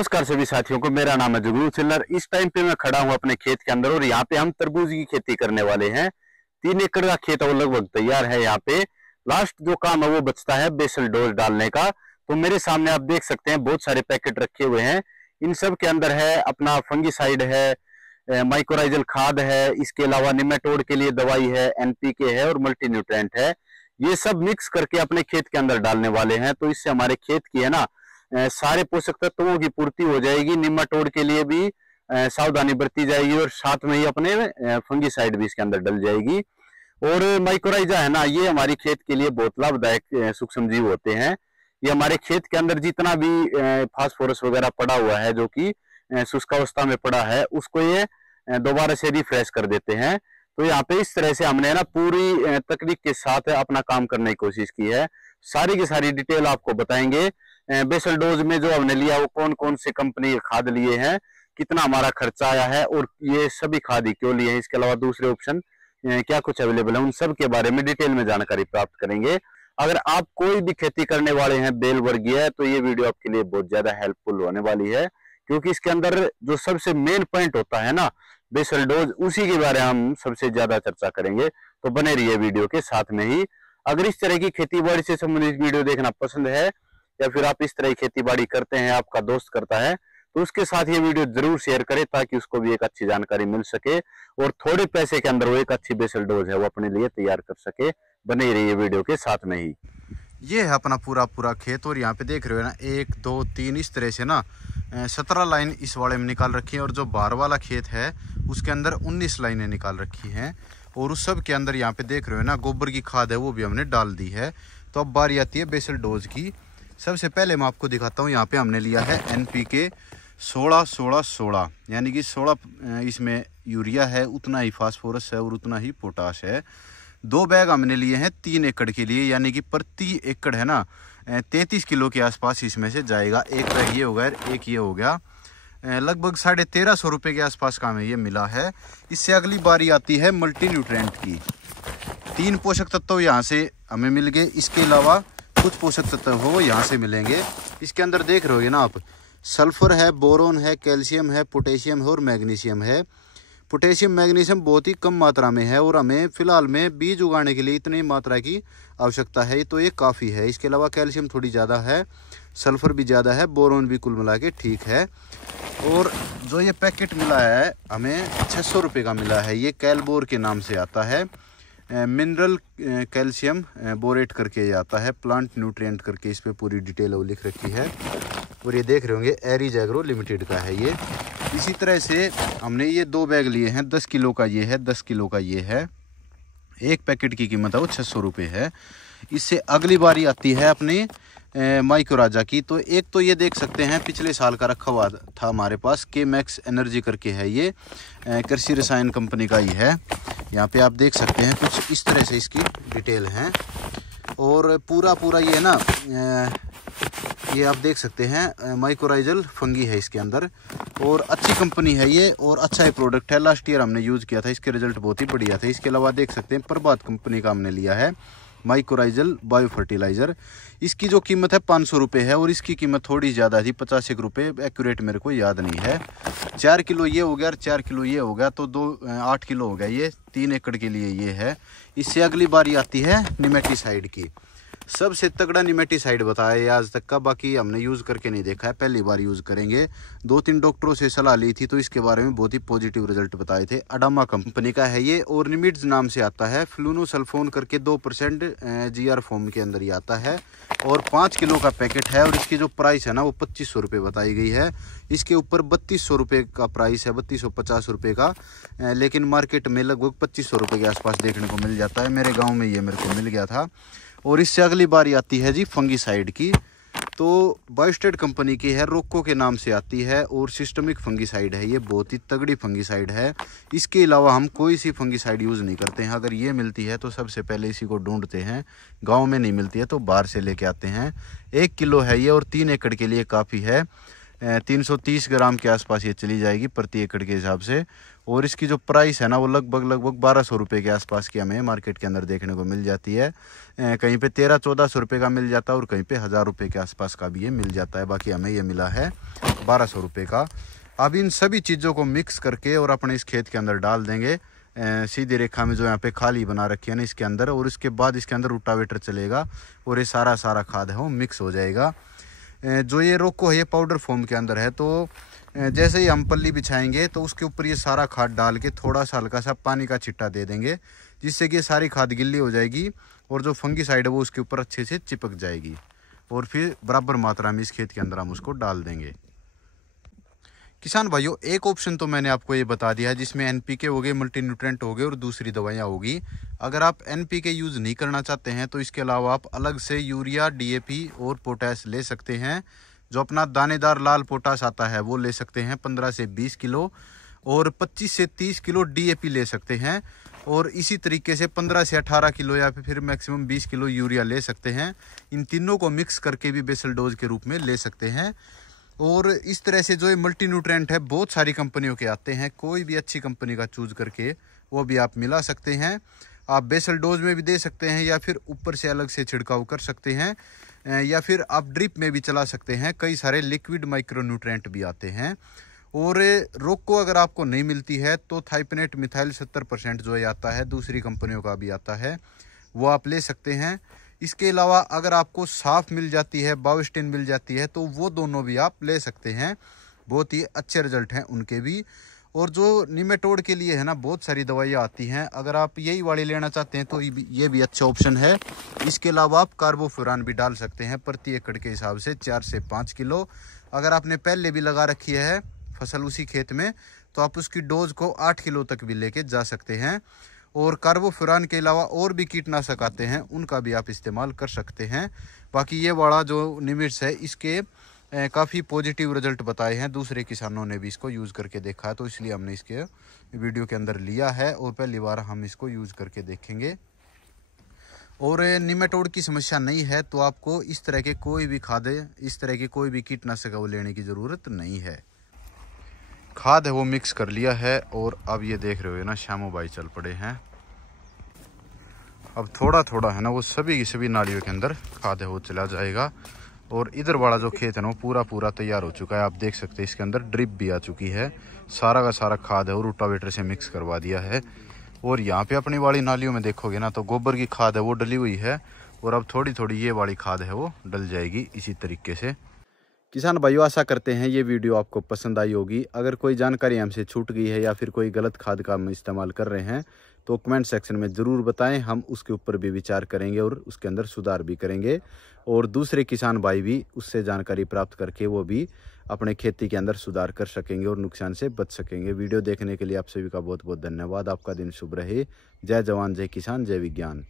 नमस्कार सभी साथियों को, मेरा नाम है जुगनू चिल्लर। इस टाइम पे मैं खड़ा हूँ अपने खेत के अंदर और यहाँ पे हम तरबूज की खेती करने वाले हैं। 3 एकड़ का खेत वो लगभग तैयार है। यहाँ पे लास्ट जो काम है वो बचता है बेसल डोज डालने का। तो मेरे सामने आप देख सकते हैं बहुत सारे पैकेट रखे हुए हैं। इन सब के अंदर है अपना फंगिसाइड है, माइक्रोराइजल खाद है, इसके अलावा निमेटोड के लिए दवाई है, एनपीके है और मल्टी न्यूट्रेंट है। ये सब मिक्स करके अपने खेत के अंदर डालने वाले हैं। तो इससे हमारे खेत की है ना सारे पोषक तत्वों की पूर्ति हो जाएगी। निमेटोड के लिए भी सावधानी बरती जाएगी और साथ में ही अपने फंगिसाइड भी इसके अंदर डल जाएगी। और माइक्रोराइजा है ना, ये हमारी खेत के लिए बहुत लाभदायक सूक्ष्म जीव होते हैं। ये हमारे खेत के अंदर जितना भी फास्फोरस वगैरह पड़ा हुआ है, जो कि शुष्कावस्था में पड़ा है, उसको ये दोबारा से रिफ्रेश कर देते हैं। तो यहाँ पे इस तरह से हमने ना पूरी तकनीक के साथ अपना काम करने की कोशिश की है। सारी की सारी डिटेल आपको बताएंगे। बेसल डोज में जो हमने लिया वो कौन कौन से कंपनी के खाद लिए हैं, कितना हमारा खर्चा आया है और ये सभी खाद ही क्यों लिए हैं, इसके अलावा दूसरे ऑप्शन क्या कुछ अवेलेबल है, उन सब के बारे में डिटेल में जानकारी प्राप्त करेंगे। अगर आप कोई भी खेती करने वाले हैं बेल वर्गीय, तो ये वीडियो आपके लिए बहुत ज्यादा हेल्पफुल होने वाली है, क्योंकि इसके अंदर जो सबसे मेन पॉइंट होता है ना बेसल डोज, उसी के बारे में हम सबसे ज्यादा चर्चा करेंगे। तो बने रहिए वीडियो के साथ में ही। अगर इस तरह की खेती बाड़ी से संबंधित वीडियो देखना पसंद है या फिर आप इस तरह की खेती बाड़ी करते हैं, आपका दोस्त करता है, तो उसके साथ ये वीडियो जरूर शेयर करें ताकि उसको भी एक अच्छी जानकारी मिल सके और थोड़े पैसे के अंदर वो एक अच्छी बेसल डोज है वो अपने लिए तैयार कर सके। बने ही रहिए वीडियो के साथ में ही। ये है अपना पूरा खेत और यहाँ पे देख रहे हो ना 1 2 3 इस तरह से ना 17 लाइन इस वाले में निकाल रखी है और जो बाहर वाला खेत है उसके अंदर 19 लाइनें निकाल रखी हैं। और उस सब के अंदर यहाँ पे देख रहे हो ना गोबर की खाद है वो भी हमने डाल दी है। तो अब बारी आती है बेसल डोज की। सबसे पहले मैं आपको दिखाता हूँ, यहाँ पे हमने लिया है एनपीके 16-16-16, यानी कि 16 इसमें यूरिया है, उतना ही फास्फोरस है और उतना ही पोटाश है। 2 बैग हमने लिए हैं 3 एकड़ के लिए, यानी कि प्रति एकड़ है ना 33 किलो के आसपास इसमें से जाएगा। एक बैग ये हो गया, एक ये हो गया, लगभग 1350 रुपये के आसपास का हमें ये मिला है। इससे अगली बारी आती है मल्टी न्यूट्रेंट की। 3 पोषक तत्व यहाँ से हमें मिल गए, इसके अलावा कुछ पोषक तत्व हो यहाँ से मिलेंगे। इसके अंदर देख रहे हो ना आप, सल्फर है, बोरोन है, कैल्शियम है, पोटेशियम है और मैग्नीशियम है। पोटेशियम मैग्नीशियम बहुत ही कम मात्रा में है और हमें फिलहाल में बीज उगाने के लिए इतनी मात्रा की आवश्यकता है, तो ये काफ़ी है। इसके अलावा कैल्शियम थोड़ी ज़्यादा है, सल्फर भी ज़्यादा है, बोरोन भी कुल मिला के ठीक है। और जो ये पैकेट मिला है हमें 600 रुपये का मिला है। ये कैलबोर के नाम से आता है, मिनरल कैल्शियम बोरेट करके ये आता है, प्लांट न्यूट्रिएंट करके इस पे पूरी डिटेल वो लिख रखी है। और ये देख रहे होंगे एरीज एग्रो लिमिटेड का है ये। इसी तरह से हमने ये 2 बैग लिए हैं, 10 किलो का ये है, 10 किलो का ये है। एक पैकेट की कीमत है वो 600 रुपये है। इससे अगली बारी आती है अपनी माइक्रोराजा की। तो एक तो ये देख सकते हैं पिछले साल का रखा हुआ था हमारे पास, के मैक्स एनर्जी करके है, ये कृषि रसायन कंपनी का ही है। यहाँ पे आप देख सकते हैं कुछ इस तरह से इसकी डिटेल है। और पूरा ये है ना, ये आप देख सकते हैं माइक्रोराइजल फंगी है इसके अंदर और अच्छी कंपनी है ये और अच्छा ही प्रोडक्ट है। लास्ट ईयर हमने यूज़ किया था, इसके रिजल्ट बहुत ही बढ़िया थे। इसके अलावा देख सकते हैं प्रभात कंपनी का हमने लिया है माइक्रोराइजल बायो फर्टिलाइज़र। इसकी जो कीमत है 500 रुपये है और इसकी कीमत थोड़ी ज़्यादा थी, 85 रुपये एक्यूरेट मेरे को याद नहीं है। 4 किलो ये हो गया और 4 किलो ये हो गया, तो 8 किलो हो गया ये 3 एकड़ के लिए ये है। इससे अगली बारी आती है निमेटीसाइड की। सबसे तगड़ा निमेटीसाइड बताया है आज तक का, बाकी हमने यूज़ करके नहीं देखा है, पहली बार यूज़ करेंगे। 2-3 डॉक्टरों से सलाह ली थी तो इसके बारे में बहुत ही पॉजिटिव रिजल्ट बताए थे। अडामा कंपनी का है ये और निमिड्स नाम से आता है। फ्लूनोसल्फोन करके 2% GR फॉर्म के अंदर ही आता है और 5 किलो का पैकेट है। और इसकी जो प्राइस है ना वो 2500 रुपये बताई गई है। इसके ऊपर 3200 रुपये का प्राइस है, 3250 रुपये का, लेकिन मार्केट में लगभग 2500 रुपये के आसपास देखने को मिल जाता है। मेरे गाँव में ये मेरे को मिल गया था। और इससे अगली बारी आती है जी फंगिसाइड की। तो बायोस्टेट कंपनी की है, रोको के नाम से आती है और सिस्टमिक फंगिसाइड है। ये बहुत ही तगड़ी फंगिसाइड है। इसके अलावा हम कोई सी फंगिसाइड यूज़ नहीं करते हैं। अगर ये मिलती है तो सबसे पहले इसी को ढूंढते हैं, गांव में नहीं मिलती है तो बाहर से लेके आते हैं। 1 किलो है ये और 3 एकड़ के लिए काफ़ी है। 330 ग्राम के आसपास ये चली जाएगी प्रति एकड़ के हिसाब से। और इसकी जो प्राइस है ना वो लगभग 1200 रुपये के आसपास की हमें मार्केट के अंदर देखने को मिल जाती है। कहीं पे 1300-1400 रुपये का मिल जाता है और कहीं पे 1000 रुपये के आसपास का भी ये मिल जाता है। बाकी हमें ये मिला है 1200 रुपये का। अब इन सभी चीज़ों को मिक्स करके और अपने इस खेत के अंदर डाल देंगे सीधी रेखा में, जो यहाँ पे खाली बना रखी है ना इसके अंदर। और इसके बाद इसके अंदर रोटावेटर चलेगा और ये सारा खाद है वो मिक्स हो जाएगा। जो ये रोको है ये पाउडर फॉर्म के अंदर है, तो जैसे ही हम पल्ली बिछाएंगे तो उसके ऊपर ये सारा खाद डाल के थोड़ा सा हल्का सा पानी का छिट्टा दे देंगे, जिससे कि ये सारी खाद गिल्ली हो जाएगी और जो फंगीसाइड है वो उसके ऊपर अच्छे से चिपक जाएगी। और फिर बराबर मात्रा में इस खेत के अंदर हम उसको डाल देंगे। किसान भाइयों, एक ऑप्शन तो मैंने आपको ये बता दिया है जिसमें एनपीके हो गए, मल्टी न्यूट्रेंट हो गए और दूसरी दवाइयाँ होगी। अगर आप एनपीके यूज़ नहीं करना चाहते हैं तो इसके अलावा आप अलग से यूरिया, डीएपी और पोटैश ले सकते हैं। जो अपना दानेदार लाल पोटाश आता है वो ले सकते हैं 15 से 20 किलो, और 25 से 30 किलो डीएपी ले सकते हैं। और इसी तरीके से 15 से 18 किलो या फिर मैक्सिमम 20 किलो यूरिया ले सकते हैं। इन तीनों को मिक्स करके भी बेसल डोज के रूप में ले सकते हैं। और इस तरह से जो ये मल्टी न्यूट्रेंट है बहुत सारी कंपनियों के आते हैं, कोई भी अच्छी कंपनी का चूज करके वो भी आप मिला सकते हैं। आप बेसल डोज में भी दे सकते हैं या फिर ऊपर से अलग से छिड़काव कर सकते हैं, या फिर आप ड्रिप में भी चला सकते हैं। कई सारे लिक्विड माइक्रो न्यूट्रेंट भी आते हैं। और रोको अगर आपको नहीं मिलती है तो थाइपनेट मिथाइल 70% जो आता है, दूसरी कंपनियों का भी आता है, वो आप ले सकते हैं। इसके अलावा अगर आपको साफ मिल जाती है, बायोस्टिन मिल जाती है, तो वो दोनों भी आप ले सकते हैं। बहुत ही अच्छे रिजल्ट हैं उनके भी। और जो निमेटोड के लिए है ना बहुत सारी दवाइयाँ आती हैं, अगर आप यही वाली लेना चाहते हैं तो ये भी अच्छा ऑप्शन है। इसके अलावा आप कार्बोफ्यूरान भी डाल सकते हैं प्रति एकड़ के हिसाब से 4 से 5 किलो। अगर आपने पहले भी लगा रखी है फसल उसी खेत में तो आप उसकी डोज को 8 किलो तक भी लेके जा सकते हैं। और कार्बोफ्यूरान के अलावा और भी कीटनाशक आते हैं, उनका भी आप इस्तेमाल कर सकते हैं। बाकी ये वाला जो निमिट्स है इसके काफ़ी पॉजिटिव रिजल्ट बताए हैं, दूसरे किसानों ने भी इसको यूज़ करके देखा है, तो इसलिए हमने इसके वीडियो के अंदर लिया है और पहली बार हम इसको यूज़ करके देखेंगे। और निमेटोड की समस्या नहीं है तो आपको इस तरह के कोई भी खाद, इस तरह के कोई भी कीटनाशक वो लेने की ज़रूरत नहीं है। खाद है वो मिक्स कर लिया है और अब ये देख रहे हो ना श्यामू भाई चल पड़े हैं। अब थोड़ा थोड़ा है ना वो सभी की सभी नालियों के अंदर खाद है वो चला जाएगा। और इधर वाला जो खेत है ना वो पूरा तैयार हो चुका है। आप देख सकते हैं इसके अंदर ड्रिप भी आ चुकी है, सारा का सारा खाद है वो रोटावेटर से मिक्स करवा दिया है। और यहाँ पे अपनी वाली नालियों में देखोगे ना तो गोबर की खाद है वो डली हुई है, और अब थोड़ी थोड़ी ये वाली खाद है वो डल जाएगी इसी तरीके से। किसान भाइयों, आशा करते हैं ये वीडियो आपको पसंद आई होगी। अगर कोई जानकारी हमसे छूट गई है या फिर कोई गलत खाद का हम इस्तेमाल कर रहे हैं तो कमेंट सेक्शन में ज़रूर बताएं, हम उसके ऊपर भी विचार करेंगे और उसके अंदर सुधार भी करेंगे। और दूसरे किसान भाई भी उससे जानकारी प्राप्त करके वो भी अपने खेती के अंदर सुधार कर सकेंगे और नुकसान से बच सकेंगे। वीडियो देखने के लिए आप सभी का बहुत बहुत धन्यवाद। आपका दिन शुभ रहे। जय जवान, जय किसान, जय विज्ञान।